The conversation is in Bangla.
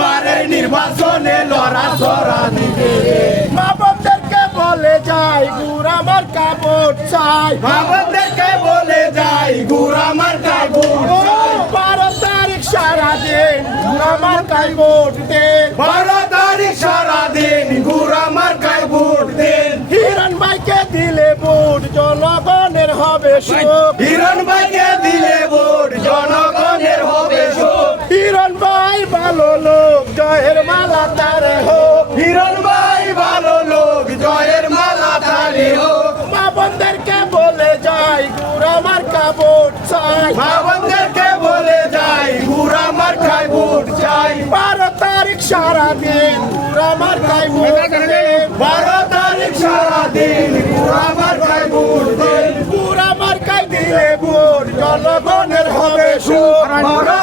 এইবারে নির্বাচনে লড়াচড়া দিবে। মা বোনদেরকে বলে যাই গুড়া মার্কা ভোট চাই। মা বোনদেরকে বলে যাই গুড়া মার্কায় ভোট চাই। 12 তারিখ সারাদিন গুড়া মার্কায় ভোট দেন। 12 তারিখ সারাদিন গুড়া মার্কায় ভোট দেন। হিরণ ভাইকে দিলে ভোট জনগণের হবে সুখ। হিরণ ভাইকে দিলে ভোট জনগণের হবে সুখ। হিরণ ভাই ভালো লোক জয়ের মালা তারে হোক। হিরণ ভাই ভালো লোক জয়ের মালা তারে হোক। মা বোনদেরকে বলে যাই গুড়া মার্কা ভোট চাই। মা বোনদেরকে বলে যাই গুড়া মার্কায় ভোট চাই। 12 তারিখ সারাদিন গুড়া মার্কায় ভোট দেন। 12 তারিখ সারাদিন গুড়া মার্কায় ভোট দেন। গুড়া মার্কায় দিলে ভোট জনগণের হবে সুখ। 12